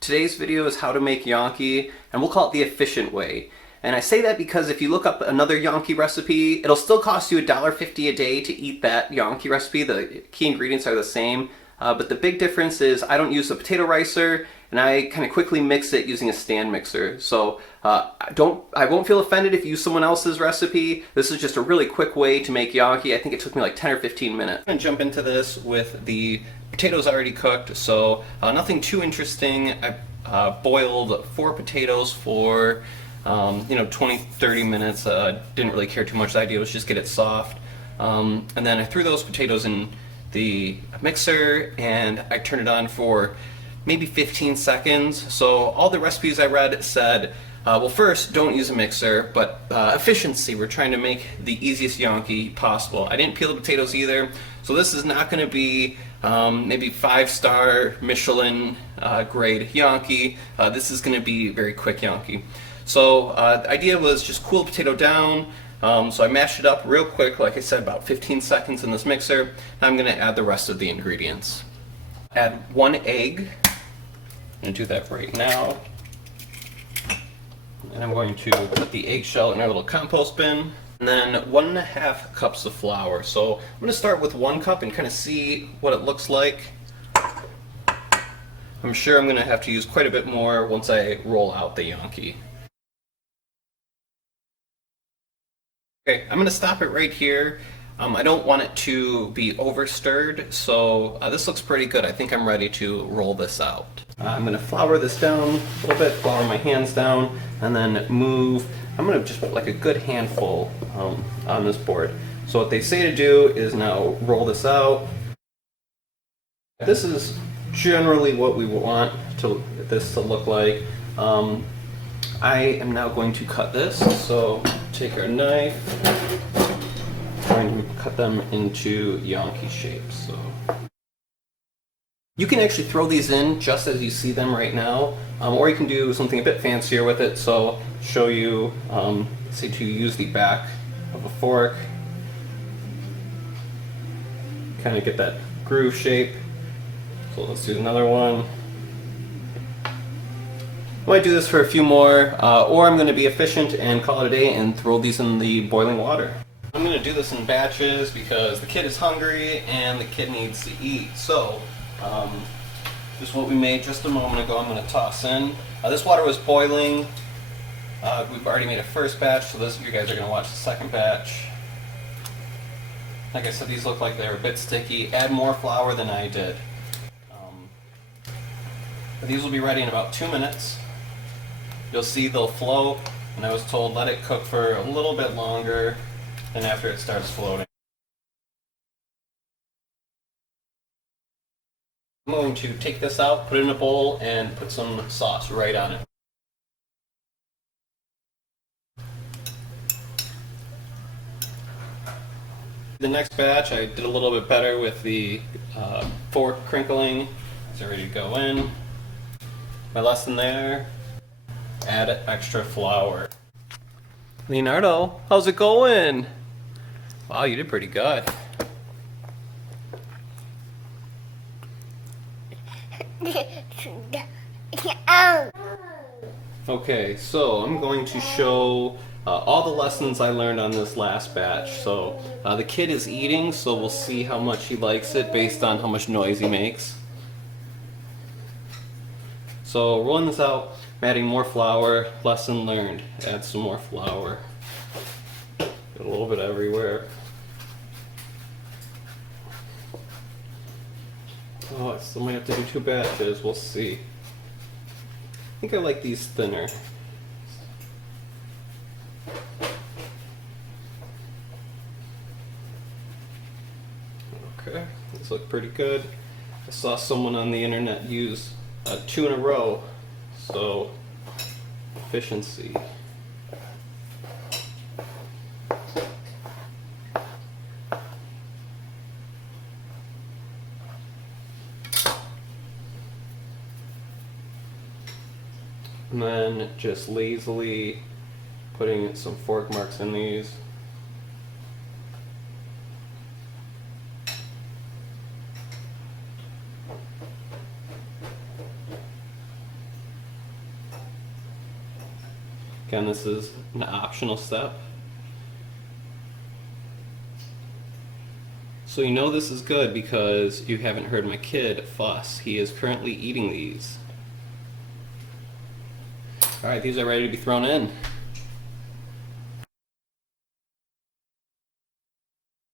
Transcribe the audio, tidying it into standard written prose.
Today's video is how to make gnocchi, and we'll call it the efficient way. And I say that because if you look up another gnocchi recipe, it'll still cost you $1.50 a day to eat that gnocchi recipe. The key ingredients are the same, but the big difference is I don't use a potato ricer, and I kind of quickly mix it using a stand mixer. So I won't feel offended if you use someone else's recipe. This is just a really quick way to make gnocchi. I think it took me like 10 or 15 minutes. I'm gonna jump into this with the potatoes already cooked, so nothing too interesting. I boiled 4 potatoes for 20-30 minutes. Didn't really care too much. The idea was just get it soft, and then I threw those potatoes in the mixer and I turned it on for maybe 15 seconds. So all the recipes I read said, well, first, don't use a mixer, but efficiency. We're trying to make the easiest gnocchi possible. I didn't peel the potatoes either, so this is not going to be maybe 5-star Michelin grade gnocchi. This is going to be very quick gnocchi. So the idea was just cool the potato down. So I mashed it up real quick, like I said, about 15 seconds in this mixer. Now I'm going to add the rest of the ingredients. Add 1 egg. I'm going to do that right now. And I'm going to put the eggshell in our little compost bin. And then 1.5 cups of flour. So I'm going to start with 1 cup and kind of see what it looks like. I'm sure I'm going to have to use quite a bit more once I roll out the gnocchi. Okay, I'm going to stop it right here. I don't want it to be over stirred, so this looks pretty good. I think I'm ready to roll this out. I'm going to flour this down a little bit, flour my hands down, and then move. I'm going to just put like a good handful on this board. So what they say to do is now roll this out. This is generally what we want this to look like. I am now going to cut this, so take our knife, trying to cut them into gnocchi shapes. So you can actually throw these in just as you see them right now, or you can do something a bit fancier with it. So show you, say to use the back of a fork, kind of get that groove shape. So let's do another one. I might do this for a few more, or I'm going to be efficient and call it a day and throw these in the boiling water. I'm going to do this in batches because the kid is hungry and the kid needs to eat. So, this is what we made just a moment ago. I'm going to toss in. This water was boiling. We've already made a first batch, so you guys are going to watch the second batch. Like I said, these look like they're a bit sticky. Add more flour than I did. These will be ready in about 2 minutes. You'll see they'll float, and I was told let it cook for a little bit longer, and after it starts floating. I'm going to take this out, put it in a bowl, and put some sauce right on it. The next batch I did a little bit better with the fork crinkling. It's ready to go in. My lesson there, add extra flour. Leonardo, how's it going? Wow, you did pretty good. Okay, so I'm going to show all the lessons I learned on this last batch. So the kid is eating, so we'll see how much he likes it based on how much noise he makes. So rolling this out, I'm adding more flour. Lesson learned, add some more flour. Get a little bit everywhere. Oh, I still might have to do 2 batches, we'll see. I think I like these thinner. Okay, these look pretty good. I saw someone on the internet use 2 in a row, so efficiency. And then just lazily putting some fork marks in these. Again, this is an optional step. So you know this is good because you haven't heard my kid fuss. He is currently eating these. Alright, these are ready to be thrown in.